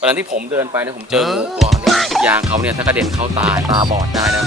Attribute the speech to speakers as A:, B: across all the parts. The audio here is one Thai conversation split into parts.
A: วันนั้นที่ผมเดินไปเนี่ยผมเจองูตัวนเนี่ยยางเขาเนี่ยถ้ากระเด็นเข้าตาตาบอดได้นะ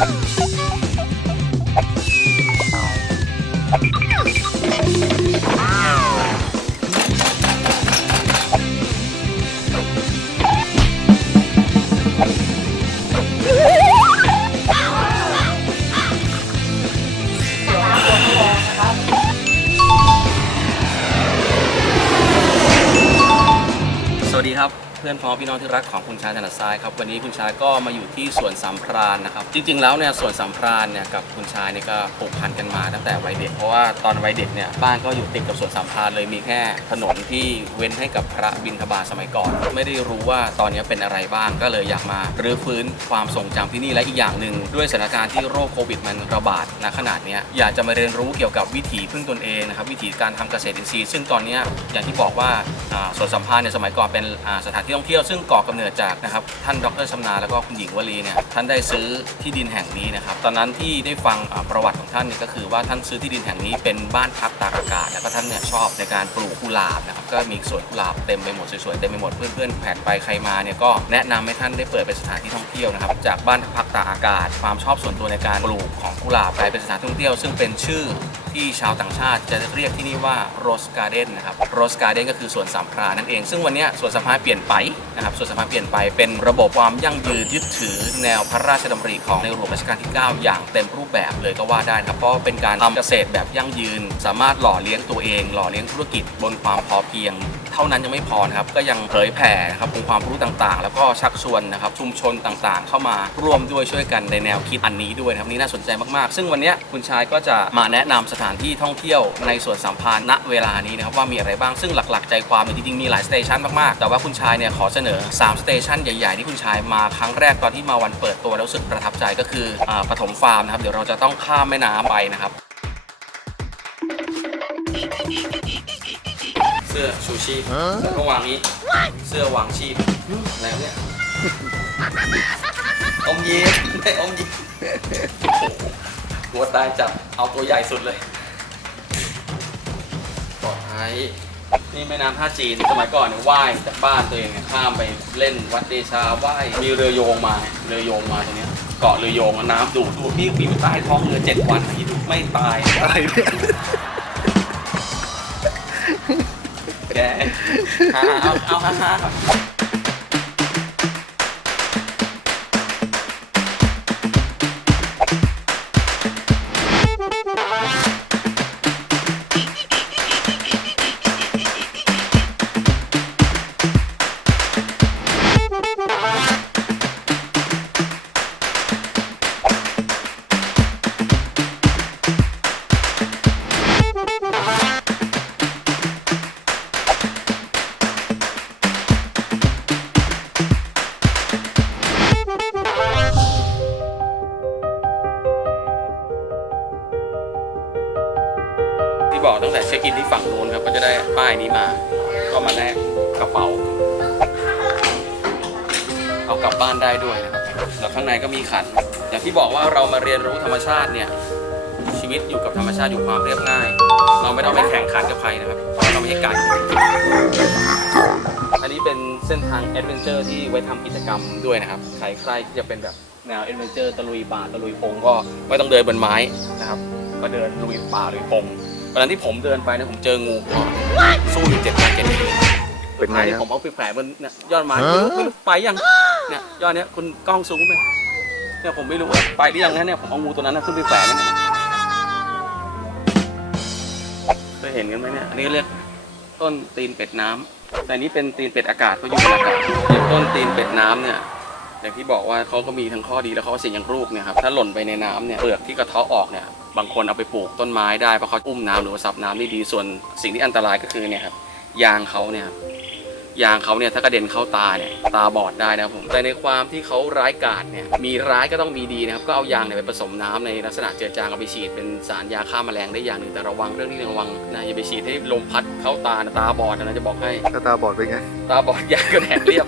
A: เพื่อนพ้องพี่น้องที่รักของคุณชายถนัดซ้ายครับวันนี้คุณชายก็มาอยู่ที่สวนสามพรานนะครับ จริงๆแล้วเนี่ยสวนสามพรานเนี่ยกับคุณชายเนี่ยก็ผูกพันกันมาตั้งแต่วัยเด็กเพราะว่าตอนวัยเด็กเนี่ยบ้านก็อยู่ติดกับสวนสามพรานเลยมีแค่ถนนที่เว้นให้กับพระบิณฑบาตสมัยก่อน ไม่ได้รู้ว่าตอนนี้เป็นอะไรบ้างก็เลยอยากมารื้อฟื้นความทรงจำที่นี่และอีกอย่างหนึ่งด้วยสถานการณ์ที่โรคโควิดมันระบาดณขนาดนี้อยากจะมาเรียนรู้เกี่ยวกับวิถีพึ่งตนเองนะครับวิถีการทำเกษตรอินทรีย์ ซึ่งตอนนี้อย่างที่บอกว่าสวนสัมพันธ์เนี่ยสมัยก่อนเป็นสถานที่ท่องเที่ยวซึ่งก่อกำเนิดจากนะครับท่านดรชำนาญแล้วก็คุณหญิงวลีเนี่ยท่านได้ซื้อที่ดินแห่งนี้นะครับตอนนั้นที่ได้ฟังประวัติของท่านเนี่ยก็คือว่าท่านซื้อที่ดินแห่งนี้เป็นบ้านพักตากอากาศ แล้วก็ท่านเนี่ยชอบในการปลูกกุหลาบนะครับก็มีสวนกุหลาบเต็มไปหมดสวยๆเต็มไปหมดเพื่อนๆแผนไปใครมาเนี่ยก็แนะนำให้ท่านได้เปิดเป็นสถานที่ท่องเที่ยวนะครับจากบ้านพักตากอากาศ ความชอบส่วนตัวในการปลูกของกุหลาบกลายเป็นสถานท่องเที่ยว ซึ่งเป็นชื่อที่ชาวต่างชาติจะเรียกที่นี่ว่าโรสการ์เดนนะครับโรสการ์เดนก็คือสวนสามพรานนั่นเอง ซึ่งวันนี้สวนสามพรานเปลี่ยนไปนะครับสวนสามพรานเปลี่ยนไปเป็นระบบความยั่งยืนยึดถือแนวพระราชดำริของในหลวงรัชกาลที่ 9 อย่างเต็มรูปแบบเลยก็ว่าได้นะครับเพราะเป็นการทำเกษตรแบบยั่งยืน สามารถหล่อเลี้ยงตัวเอง หล่อเลี้ยงธุรกิจบนความพอเพียง เท่านั้นยังไม่พอนะครับก็ยังเผยแผ่นะครับองค์ความรู้ต่างๆ แล้วก็ชักชวนนะครับชุมชนต่างๆ เข้ามาร่วมด้วยช่วยกันในแนวคิดอันนี้ด้วยนะครับนี่น่าสนใจมากๆ ซึ่งวันนี้คุณชายก็จะมาแนะนำสถานที่ท่องเที่ยวในสวนสัมพันธ์ณเวลานี้นะครับว่ามีอะไรบ้างซึ่งหลักๆ ใจความเนี่ยจริงๆมีหลายสเตชันมากๆแต่ว่าคุณชายเนี่ยขอเสนอ3สเตชันใหญ่ๆที่คุณชายมาครั้งแรกตอนที่มาวันเปิดตัวแล้วรู้สึกประทับใจก็คืออปฐมฟาร์มนะครับเดี๋ยวเราจะต้องข้ามแม่น้ำไปนะครับ เสื้อชูชีพแล้วก็วางนี้ เสื้อวางชีพอะไรวะเนี่ยอมยิ้มไม่อมยิ้มหัวตายจับเอาตัวใหญ่สุดเลยปลอดภัยนี่แม่น้ำท่าจีนสมัยก่อนเนี่ยว่ายจากบ้านตัวเองเนี่ยข้ามไปเล่นวัดเดชาว่ายมีเรือโยงมาเรือโยงมาตรงเนี้ยเกาะเรือโยงอะน้ำดูดดูดพี่ปีนใต้ท้องเรือเจ็ดวันที่ดูไม่ตาย
B: อะไรเนี่ย
A: แกหาเอาเอาฮาฮา รามาเรียนรู้ธรรมชาติเนี่ยชีวิตอยู่กับธรรมชาติอยู่ความเรียบง่าย เราไม่ต้องไปแข่งขันกับใครนะครับเพราะเราไม่ใช่ไก่อันนี้เป็นเส้นทางแอดเวนเจอร์ที่ไว้ทำกิจกรรมด้วยนะครับใครใครที่จะเป็นแบบแนวแอดเวนเจอร์ตะลุยป่าตะลุยพงก็ไม่ต้องเดินบนไม้นะครับ ก็เดินลุยป่าลุยพงวันนั้นที่ผมเดินไปเนี่ยผมเจองูก่อนสู้อยู่เจ็ดวันเจ็ดคืน
B: เป็นไง
A: ที่
B: ค
A: ผ
B: รับ
A: มเอาไปแขวนบนเนี่ยยอดไม้
B: ฮะ
A: ไม่รู้ไม่รู้ไปยังเนี่ยยอดเนี้ยคุณกล้องซูมไป เนี่ยผมไม่รู้ว่าไปหรือยังนะเนี่ยผมเอางูตัวนั้นนะขึ้นไปแขวนแล้วเนี่ยเคยเห็นกันไหมเนี่ยอันนี้เรียกต้นตีนเป็ดน้ำแต่อันนี้เป็นตีนเป็ดอากาศเขาอยู่บนอากาศอย่างต้นตีนเป็ดน้ำเนี่ยอย่างที่บอกว่าเขาก็มีทั้งข้อดีและข้อเสียอย่างรูปเนี่ยครับถ้าหล่นไปในน้ำเนี่ยเปลือกที่กระเทาะออกเนี่ยบางคนเอาไปปลูกต้นไม้ได้เพราะเขาอุ้มน้ำหรือว่าซับน้ำได้ดีส่วนสิ่งที่อันตรายก็คือเนี่ยครับยางเขาเนี่ย ยางเขาเนี่ยถ้ากระเด็นเข้าตาเนี่ยตาบอดได้นะครับผมแต่ในความที่เขาร้ายกาจเนี่ยมีร้ายก็ต้องมีดีนะครับก็เอายางเนี่ยไปผสมน้ำในลักษณะเจือจางเอาไปฉีดเป็นสารยาฆ่าแมลงได้อย่างหนึ่งแต่ระวังเรื่องนี้ระวังนะอย่าไปฉีดให้ลมพัดเข้าตานะตาบอดนะจะบอกให้
B: ถ้าตาบอดเป็นไง
A: ตาบอดยางก็แหกเรียบ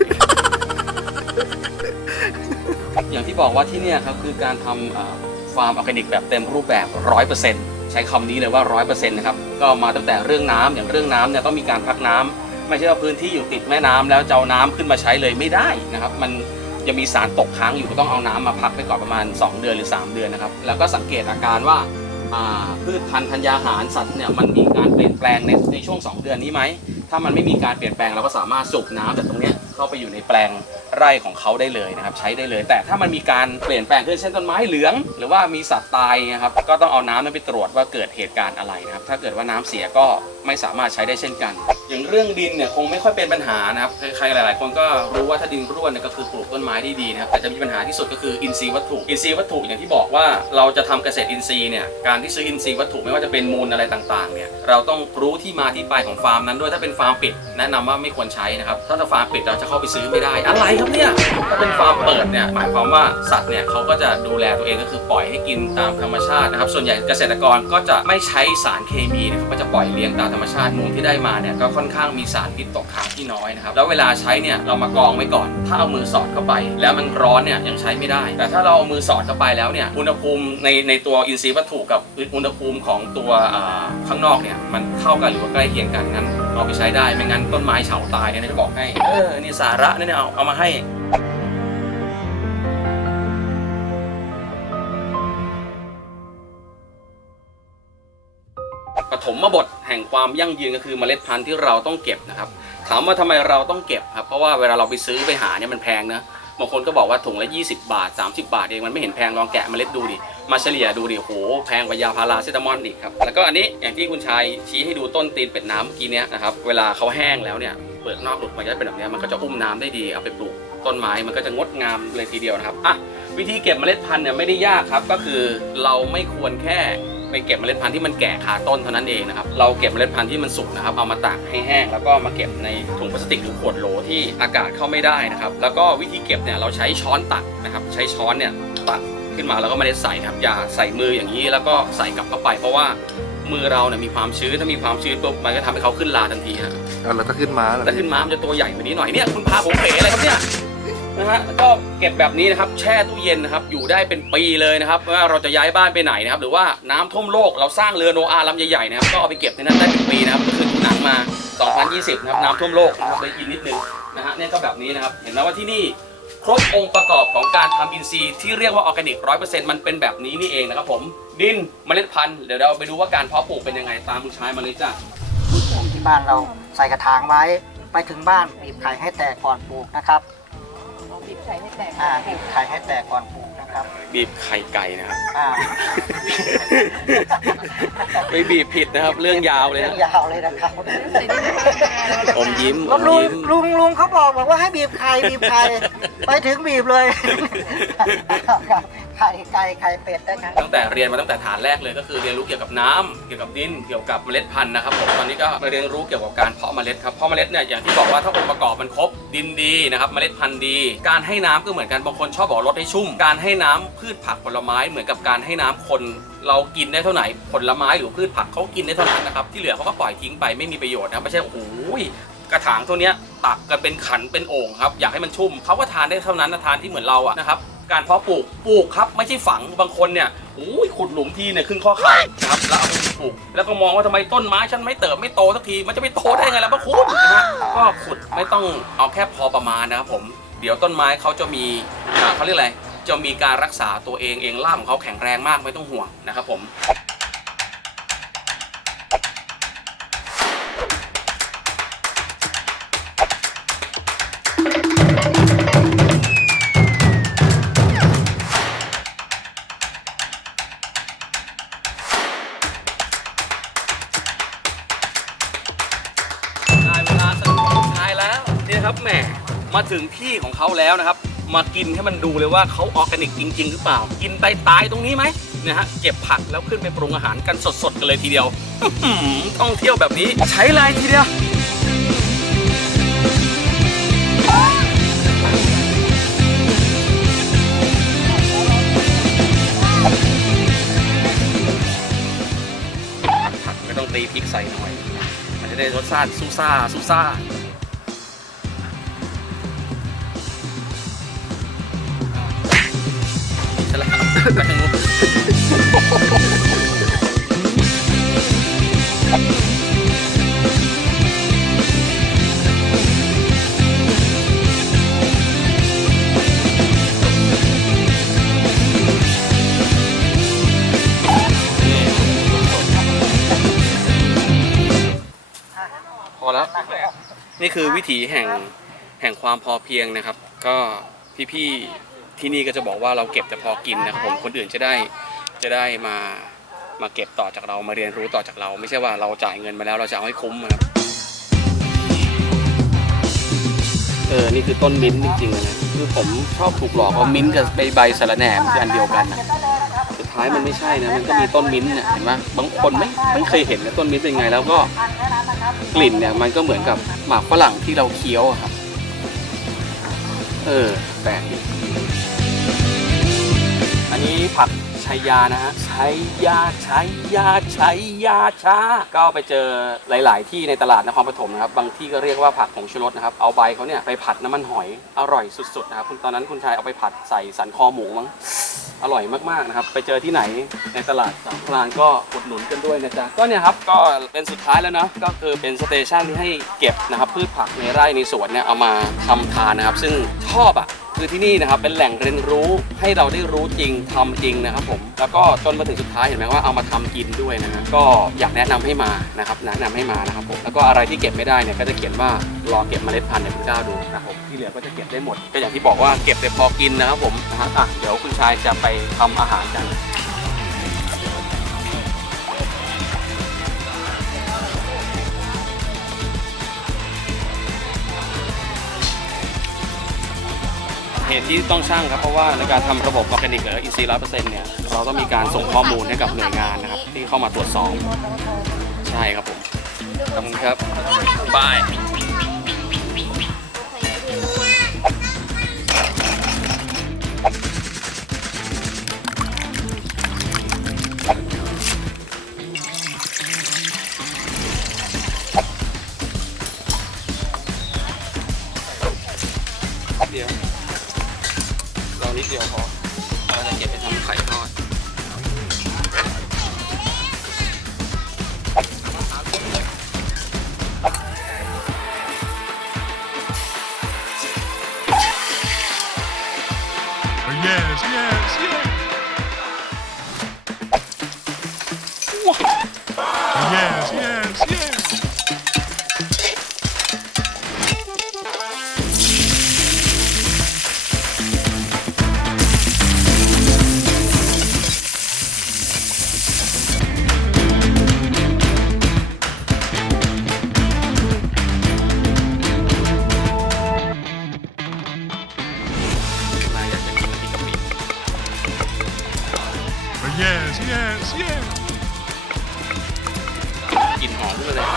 A: อย่างที่บอกว่าที่เนี่ยครับคือการทำเอ่อฟาร์มออร์แกนิกแบบเต็มรูปแบบร้อยเปอร์เซ็นต์ใช้คำนี้เลยว่าร้อยเปอร์เซ็นต์นะครับ ก็มาตั้งแต่เรื่องน้ำอย่างเรื่องน้ำเนี่ยต้องมีการพักน้ำ ไม่ใช่ว่าพื้นที่อยู่ติดแม่น้ำแล้วจะเอาน้ำขึ้นมาใช้เลยไม่ได้นะครับ มันจะมีสารตกค้างอยู่ก็ต้องเอาน้ำมาพักไปก่อนประมาณ 2 เดือนหรือ 3 เดือนนะครับ แล้วก็สังเกตอาการว่าพืชพันธุ์ธัญญาหารสัตว์เนี่ยมันมีการเปลี่ยนแปลงในในช่วง 2 เดือนนี้ไหมถ้ามันไม่มีการเปลี่ยนแปลงเราก็สามารถสูบน้ำจากตรงนี้ เข้าไปอยู่ในแปลงไร่ของเขาได้เลยนะครับ ใช้ได้เลย แต่ถ้ามันมีการเปลี่ยนแปลงขึ้นเช่นต้นไม้เหลือง หรือว่ามีสัตว์ตายนะครับก็ต้องเอาน้ำนั้นไปตรวจว่าเกิดเหตุการณ์อะไรนะครับ ถ้าเกิดว่าน้ำเสียก็ไม่สามารถใช้ได้เช่นกัน อย่างเรื่องดินเนี่ยคงไม่ค่อยเป็นปัญหานะครับใครๆหลาย ๆ คนก็รู้ว่าถ้าดินร่วนเนี่ยก็คือปลูกต้นไม้ได้ดีนะครับแต่จะมีปัญหาที่สุดก็คืออินทรีย์วัตถุอินทรีย์วัตถุอย่างที่บอกว่าเราจะทำเกษตรอินทรีย์เนี่ยการที่ซื้ออินทรีย์วัตถุไม่ว่าจะเป็นมูลอะไรต่างๆเนี่ยเราต้องรู้ที่มาที่ไปของฟาร์มนั้นด้วยถ้าเป็นฟาร์มปิด แนะนำว่าไม่ควรใช้นะครับถ้าจะฟาร์มปิดเราจะเข้าไปซื้อไม่ได้ อะไรครับเนี่ยถ้าเป็นฟาร์มเปิดเนี่ยหมายความว่าสัตว์เนี่ยเขาก็จะดูแลตัวเองก็คือปล่อยให้กินตามธรรมชาตินะครับส่วนใหญ่เกษตรกรก็จะไม่ใช้สารเคมีนะครับก็จะปล่อยเลี้ยงตามธรรมชาติมูลที่ได้มาเนี่ยก็ค่อนข้างมีสารพิษตกค้างที่น้อยนะครับแล้วเวลาใช้เนี่ยเรามากองไว้ก่อน ถ้าเอามือสอดเข้าไป แล้วมันร้อนเนี่ยยังใช้ไม่ได้ แต่ถ้าเราเอามือสอดเข้าไปแล้วเนี่ยอุณหภูมิในในตัวอินทรีย์วัตถุกับอุณหภูมิของตัวข้างนอกเนี่ยมันเท่ากันหรือว่าใกล้เคียงกันงั้น เอาไปใช้ได้ไม่งั้นต้นไม้เฉาตายเนี่ยจะบอกให้ เออ นี่สาระเนี่ยเอาเอามาให้ปฐมบทแห่งความยั่งยืนก็คือเมล็ดพันธุ์ที่เราต้องเก็บนะครับ ถามว่าทำไมเราต้องเก็บครับ เพราะว่าเวลาเราไปซื้อไปหาเนี่ยมันแพงนะบางคนก็บอกว่าถุงละ 20 บาท 30 บาทเองมันไม่เห็นแพงลองแกะเมล็ดดูดิ มาเฉลี่ยดูดิโหแพงกว่ายาพาราเซตามอลอีกครับแล้วก็อันนี้อย่างที่คุณชายชี้ให้ดูต้นตีนเป็ดน้ำเมื่อกี้เนี้ยนะครับเวลาเขาแห้งแล้วเนี่ยเปลือกนอกหลุดมันก็จะเป็นแบบนี้มันก็จะอุ้มน้ำได้ดีเอาไปปลูกต้นไม้มันก็จะงดงามเลยทีเดียวนะครับอะวิธีเก็บเมล็ดพันธุ์เนี่ยไม่ได้ยากครับ ก็คือเราไม่ควรแค่ไปเก็บเมล็ดพันธุ์ที่มันแก่คาต้นเท่านั้นเองนะครับ เราเก็บเมล็ดพันธุ์ที่มันสุกนะครับ เอามาตากให้แห้ง แล้วก็มาเก็บในถุงพลาสติกหรือขวดโหลที่อากาศเข้าไม่ได้นะครับ แล้วก็วิธีเก็บเนี่ยเราใช้ช้อนตักนะครับ ใช้ช้อนเนี่ยตัก ขึ้นมาแล้วก็ไม่ได้ใส่นะครับ อย่าใส่มืออย่างนี้แล้วก็ใส่กลับเข้าไป เพราะว่ามือเราเนี่ยมีความชื้นถ้ามีความชื้นปุ๊บมันก็ทำให้เขาขึ้นลาทันทีฮะ
B: เอาแล้วถ้าขึ้นม้าล่ะ
A: แต่ขึ้นมามันจะตัวใหญ่กว่านี้หน่อยเนี่ยคุณพาผมเป๋อะไรครับเนี่ยนะฮะแล้วก็เก็บแบบนี้นะครับแช่ตู้เย็นนะครับอยู่ได้เป็นปีเลยนะครับว่าเราจะย้ายบ้านไปไหนนะครับหรือว่าน้ำท่วมโลกเราสร้างเรือโนอาห์ลำใหญ่ๆนะครับก็เอาไปเก็บในนั้นได้เป็นปีนะครับก็คือหนังมา 2020 นะครับน้ำท่วมโลกนะครับเลยกินนิดนึงนะฮะเนี่ยก็แบบนี้นะครับเห็นไหมว่าที่นี่ ครบองค์ประกอบของการทำอินทรีย์ที่เรียกว่าออร์แกนิกร้อยเปอร์เซ็นต์มันเป็นแบบนี้นี่เองนะครับผม ดินเมล็ดพันธุ์เดี๋ยวเราไปดูว่าการเพาะปลูกเป็นยังไงตามคุณชายมาเลยจ้ะ
C: ที่บ้านเราใส่กระถางไว้ ไปถึงบ้านบีบไข่ให้แตกก่อนปลูกนะครับ
D: บีบไข่ให้แตก
C: อ่าบีบไข่ให้แตกก่อนปลูกนะ ครับ
A: บีบไข่ไก่นะครับ
C: อ่า
A: ไปบีบผิดนะครับ เรื่องยาวเลย
C: เรื่อ
A: นะ
C: งยาวเลยนะครับ
D: ใส่ดิน
A: อมยิ้มอ
C: แล้ว
A: ม
C: ลุง
A: ยิ้ม
C: ลุงลุงเขาบอกบอกว่าให้บีบไข่บีบไข่ไปถึงบีบเลยไข่ไก่ไข่เป็ดนะครับ
A: ตั้งแต่เรียนมาตั้งแต่ฐานแรกเลยก็คือเรียนรู้เกี่ยวกับน้ำเกี่ยวกับดินเกี่ยวกับเมล็ดพันธุ์นะครับผมตอนนี้ก็มาเรียนรู้เกี่ยวกับการเพาะเมล็ดครับเพาะเมล็ดเนี่ยอย่างที่บอกว่าถ้าองค์ประกอบมันครบดินดีนะครับเมล็ดพันธุ์ดี การให้น้ำก็เหมือนกันบางคนชอบบอกลดให้ชุ่ม การให้น้ำพืชผักผลไม้เหมือนกับการให้น้ำคน เรากินได้เท่าไหร่ผลไม้หรือพืชผักเขากินได้เท่านั้นนะครับที่เหลือเขาก็ปล่อยทิ้งไปไม่มีประโยชน์นะไม่ใช่โอ้โหกระถางตัวเนี้ยตักกันเป็นขันเป็นโอ่งครับอยากให้มันชุ่มเขาก็ทานได้เท่านั้นนะทานที่เหมือนเราอะนะครับ การเพาะปลูกปลูกครับไม่ใช่ฝังบางคนเนี่ยโอ้ยขุดหลุมทีเนี่ยครึ่งข้อเข่านะครับแล้วเอาไปปลูก แล้วก็มองว่าทำไมต้นไม้ฉันไม่เติบไม่โตสักทีมันจะไม่โตได้ไงล่ะพระคุณนะฮะก็ขุดไม่ต้องเอาแค่พอประมาณนะครับผมเดี๋ยวต้นไม้เขาจะมีเขาเรียกอะไรจะมีการรักษาตัวเองเองล่ามของเขาแข็งแรงมากไม่ต้องห่วงนะครับผม มาถึงที่ของเขาแล้วนะครับ มากินให้มันดูเลยว่าเขาออร์แกนิกจริง ๆ หรือเปล่า กินไปตายตรงนี้ไหมนะฮะเก็บผักแล้วขึ้นไปปรุงอาหารกันสดๆกันเลยทีเดียวอื้อหือท่องเที่ยวแบบนี้ใช้เลยทีเดียวผัดไม่ต้องตีพริกใส่หน่อย มันจะได้รสชาติซูซ่าซูซ่า พอแล้ว นี่คือวิถีแห่งแห่งความพอเพียงนะครับ ก็พี่ๆ ที่นี่ก็จะบอกว่าเราเก็บแต่พอกินนะครับผมคนอื่นจะได้จะได้มามาเก็บต่อจากเรามาเรียนรู้ต่อจากเรา ไม่ใช่ว่าเราจ่ายเงินมาแล้วเราจะเอาให้คุ้มนะครับเออนี่คือต้นมิ้นท์จริงๆนะคือผมชอบถูกหลอกว่ามิ้นกับใบใบสะระแหน่มันคืออันเดียวกันนะสุดท้ายมันไม่ใช่นะมันก็มีต้นมิ้นเนี่ยเห็นไหมบางคนไม่ไม่เคยเห็นนะต้นมิ้นเป็นไง แล้วก็กลิ่นเนี่ยมันก็เหมือนกับหมากฝรั่งที่เราเคี้ยวครับ เออแปลกดี อันนี้ผักชัยยานะฮะชัยยาชัยยาชัยยาชาก็ไปเจอหลาย ๆ ที่ในตลาดนครปฐมนะครับ บางที่ก็เรียกว่าผักผงชูรสนะครับ เอาใบเขาเนี่ยไปผัดน้ำมันหอย อร่อยสุด ๆ นะครับ คุณตอนนั้นคุณชายเอาไปผัดใส่สันคอหมูมั้ง อร่อยมาก ๆ นะครับ ไปเจอที่ไหนในตลาดสามพรานก็อุดหนุนกันด้วยนะจ๊ะ ก็เนี่ยครับ ก็เป็นสุดท้ายแล้วเนาะ ก็คือเป็นสเตชันที่ให้เก็บนะครับพืชผักในไร่ในสวนเนี่ยเอามาทำทานนะครับ ซึ่งชอบอะ คือที่นี่นะครับเป็นแหล่งเรียนรู้ให้เราได้รู้จริงทำจริงนะครับผมแล้วก็จนมาถึงสุดท้ายเห็นไหมว่าเอามาทำกินด้วยนะฮะก็อยากแนะนำให้มานะครับแนะนำให้มานะครับผมแล้วก็อะไรที่เก็บไม่ได้เนี่ยก็จะเขียนว่ารอเก็บเมล็ดพันธุ์ในคุณก้าวดูนะครับผมที่เหลือก็จะเก็บได้หมด ก็อย่างที่บอกว่าเก็บแต่พอกินนะครับผมนะฮะอะเดี๋ยวคุณชายจะไปทำอาหารกัน ตุที่ต้องช่างครับ เพราะว่าในการทำระบบออร์แกนิกหรืออินทรีย์ร้อยเปอร์เซ็นต์เนี่ย เราต้องมีการส่งข้อมูลให้กับหน่วยงานนะครับ ที่เข้ามาตรวจสอบ ใช่ครับผม ขอบคุณครับบาย
B: yes, yes, yes.
A: ขึ้นมาเลย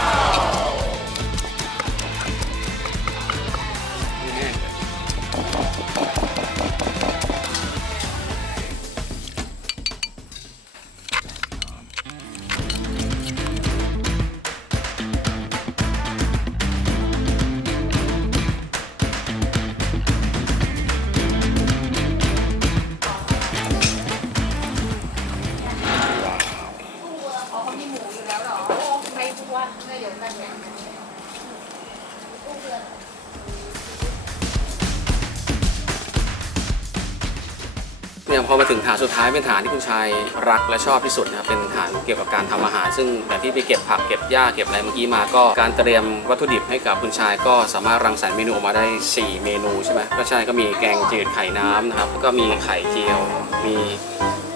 A: เนี่ยพอมาถึงฐานสุดท้ายเป็นฐานที่คุณชายรักและชอบที่สุดนะครับเป็นฐานเกี่ยวกับการทำอาหาร ซึ่งแบบที่ไปเก็บผักเก็บหญ้าเก็บอะไรเมื่อกี้มาก็การเตรียมวัตถุดิบให้กับคุณชายก็สามารถรังสรรค์เมนูออกมาได้ 4 เมนูใช่ไหมก็ใช่ก็มีแกงจืดไข่น้ำนะครับแล้วก็มีไข่เจียว มี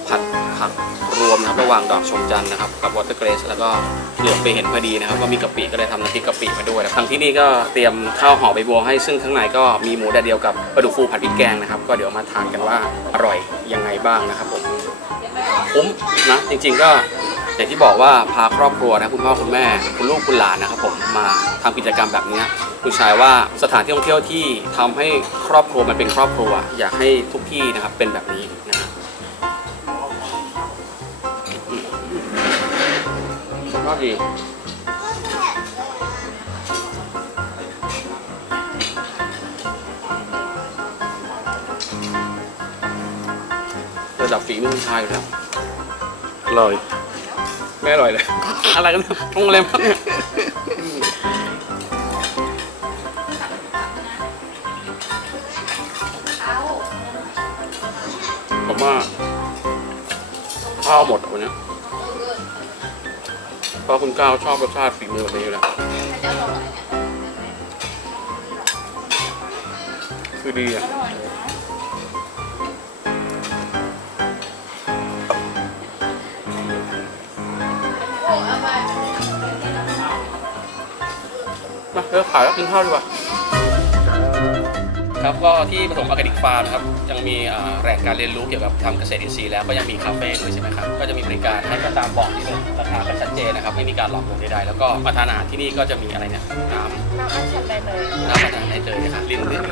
A: ผัดผัก รวมนะครับระหว่างดอกชมจันทร์นะครับกับวอเตอร์เกรสแล้วก็เหลือบไปเห็นพอดีนะครับว่ามีกะปิก็เลยทำน้ำพริกกะปิมาด้วยทางที่นี่ก็เตรียมข้าวห่อใบบัวให้ซึ่งข้างในก็มีหมูแดดเดียวกับปลาดุกฟูผัดพริกแกงนะครับก็เดี๋ยวมาทานกันว่าอร่อยยังไงบ้างนะครับผมคุ้มนะจริง ๆก็อย่างที่บอกว่าพาครอบครัวนะคุณพ่อคุณแม่คุณลูกคุณหลานนะครับผมมาทำกิจกรรมแบบนี้คุณชายว่าสถานที่ท่องเที่ยวที่ทำให้ครอบครัวมันเป็นครอบครัว อยากให้ทุกที่นะครับเป็นแบบนี้นะครับ ก็ดีระดับฝีมือคุณชายอยู่แล้วอร่อย ไม่อร่อยเลย อะไรกันเนี่ยปรุงอะไรมากเนี่ยผมว่าข้าวหมดอะวันเนี้ยเพ ราะคุณก้าวชอบรสชาติฝีมือแบบนี้อยู่แล้วคือดีอะมาเลิกขายแล้วกินข้าวดีกว่าครับก็ที่ปฐมออร์แกนิกฟาร์มครับยังมีแหล่งการเรียนรู้เกี่ยวกับทำเกษตรอินทรีย์แล้วก็ยังมีคาเฟ่ด้วยใช่ไหมครับ ก็จะมีบริการให้ก็ตามบอกนี่เลย ราคาก็ชัดเจนนะครับไม่มีการหลอกลวงใดๆแล้วก็มาทานอาหารที่นี่ก็จะมีอะไรเนี่ยน้ำ
D: น้ำอัญชันใบเตย
A: น้ำมันชันใบเตยนะครับลิ้นลิ้น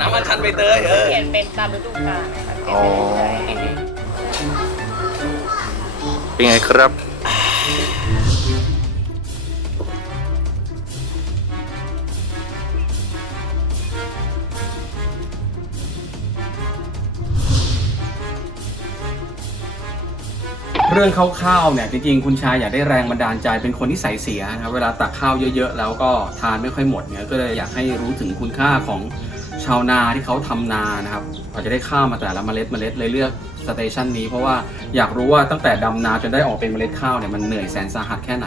A: น้ำมันชันใบเตยเออ
D: เปลี่ยนเป็นตามฤดูกาลนะคะเปลี่ยนเป็นฤดูกาล
A: เป็นไงครับ เรื่องข้าวๆเนี่ยจริงๆคุณชายอยากได้แรงบันดาลใจเป็นคนที่ใส่เสียนะครับเวลาตักข้าวเยอะๆ แล้วก็ทานไม่ค่อยหมดเนี่ยก็เลยอยากให้รู้ถึงคุณค่าของชาวนาที่เขาทำนานะครับเราจะได้ข้าวมาแต่ละเมล็ดเมล็ดเลยเลือกสเตชันนี้เพราะว่าอยากรู้ว่าตั้งแต่ดำนาจนได้ออกเป็นเมล็ดข้าวเนี่ยมันเหนื่อยแสนสาหัสแค่ไหน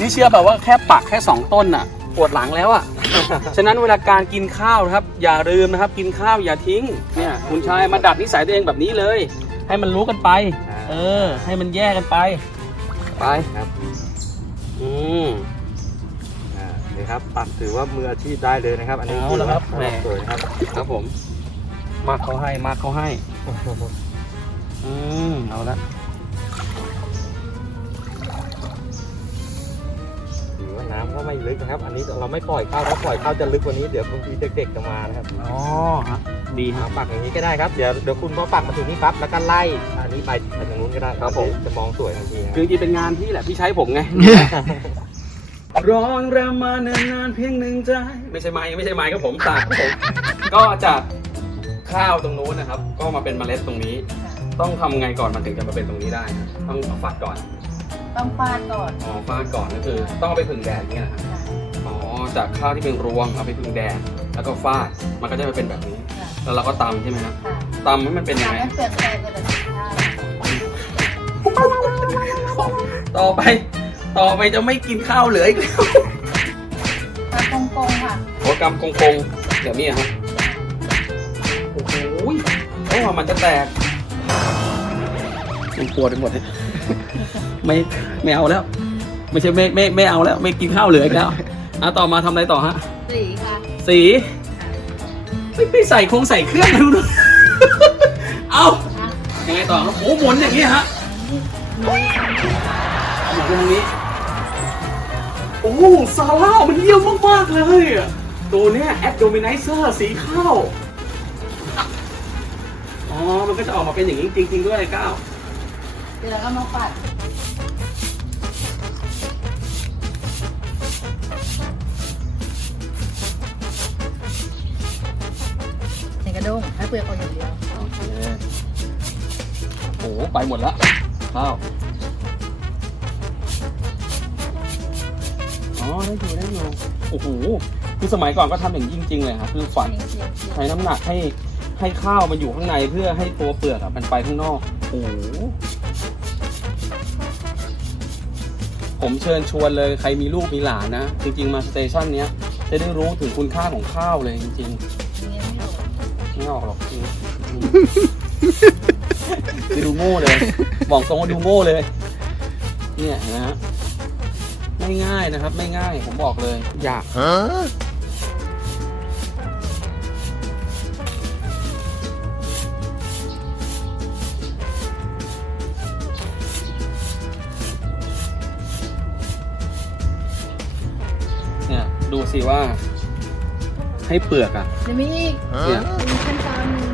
A: นี่เชื่อแบบว่าแค่ปักแค่ 2 ต้นอะปวดหลังแล้วอะ ฉะนั้นเวลาการกินข้าวนะครับ อย่าลืมนะครับ กินข้าวอย่าทิ้งเนี่ยคุณชายมาดัดนิสัยตัวเองแบบนี้เลย ให้มันรู้กันไป เออ ให้มันแยกกันไป ไป
E: ครับ
A: อืม
E: อ่านี่ครับปักถือว่ามืออาชีพได้เลยนะครับ อันนี้
A: เอาละครับ
E: ถือ
A: แหม
E: ว่าสวยนะครับ
A: ครับผม มากเขาให้มากเขาให้ อืมเอาละ
E: ถือว่าน้ำก็ไม่ลึกนะครับ อันนี้เราไม่ปล่อยเข้าถ้าปล่อยเข้าจะลึกกว่านี้เดี๋ยวบางทีเด็กๆจะมานะครับ
A: อ๋อฮะ ดีฮะ
E: เอาปักอย่างนี้ก็ได้ครับ เดี๋ยวเดี๋ยวคุณพอปักมาถึงนี่ปั๊บแล้วก็ไล่อันนี้ไปไปทางนู้นก็ได้
A: ครับผม
E: จะมองสวยทันทีนะ
A: คือจริงๆเป็นงานที่แหละพี่ใช้ผมไง ร้องรำมานานๆเพียงหนึ่งใจ ไม่ใช่ไม้ไม่ใช่ไม้ครับผมตากครับผม ก็จากข้าวตรงนู้นนะครับ ก็มาเป็นเมล็ดตรงนี้ ต้องทำไงก่อนมันถึงจะมาเป็นตรงนี้ได้นะต้องเอาฝัดก่อน
D: ต้องฟาดก่อน
A: อ๋อฟาดก่อนก็คือ ต้องเอาไปผึ่งแดดอย่างเงี้ยนะครับอ๋อจากข้าวที่เป็นรวงเอาไปผึ่งแดด แล้วก็ฟาดมันก็จะมาเป็นแบบนี้
D: ค่ะ
A: แล้วเราก็ตำใช่ไหมครับ
D: ค่ะ
A: ตำให้มันเป็นยัง
D: ทำ
A: ไง
D: ให้เปลือกแตกเลยแบบนี้ค่ะ
A: ต่อไป ต่อไปจะไม่กินข้าวเหลืออีกแล้ว
D: ตาโกงๆค่ะ
A: หัวกำกงกงๆแบบนี้อะครับโอ้โหโอ้มันจะแตกมันปวดไปหมดเลยไม่ไม่เอาแล้ว ไม่ใช่ไม่ไม่ไม่เอาแล้ว ไม่กินข้าวเหลืออีกแล้วอะต่อมาทำอะไรต่อฮะ
D: สี
A: ไม่ไม่ใส่คงใส่เครื่องดูดูเอายังไงต่อครับโอ้หมุนอย่างนี้ฮะหมุนไปทางนี้ โอ้ซาร่ามันเยี่ยมมากๆเลยตัวเนี้ยแอดโดมิ z เซอร์สีข้าวอ๋อ มันก็จะออกมาเป็นอย่างนี้จริง ๆ ด้วยก้าว
D: เดี๋ยวเราก็มาปัด ด้งให้เปลือกออกอย่างเดียว
A: โอเคโอ้โหไปหมดแล้วข้าวอ๋อได้อยู่ได้อยู่โอ้โหคือสมัยก่อนก็ทำอย่างนี้จริง ๆ เลยครับคือฝันใช้น้ำหนักให้ให้ข้าวมันอยู่ข้างในเพื่อให้ตัวเปลือกอะมันไปข้างนอกโอ้โหผมเชิญชวนเลยใครมีลูกมีหลานนะ จริง ๆ มาสเตชันเนี้ยจะได้รู้ถึงคุณค่าของข้าวเลยจริง ๆ ไม่ออกหรอกจริงคือดูโง่เลย บอกตรงว่าดูโง่เลย เนี่ยเห็นะฮะไม่ง่ายนะครับ ไม่ง่ายผมบอกเลยยาก
B: Huh?
A: เนี่ย ดูสิว่า ให้เปลือกอะ
D: เดี๋ยวมีอีก
A: เนี่ย
B: Huh?
D: มีขั้นตอนหนึง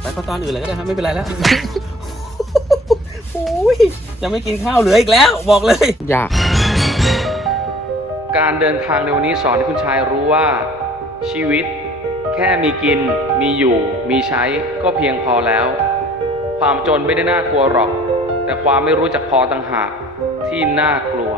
A: ไปก็ตอนอื่นเลยก็ได้ครับไม่เป็นไรแล้ว โอ้ยจะไม่กินข้าวเหลืออีกแล้ว บอกเลย อยาก การเดินทางในวันนี้สอนให้คุณชายรู้ว่า ชีวิตแค่มีกิน มีอยู่ มีใช้ก็เพียงพอแล้ว ความจนไม่ได้น่ากลัวหรอก แต่ความไม่รู้จักพอต่างหากที่น่ากลัว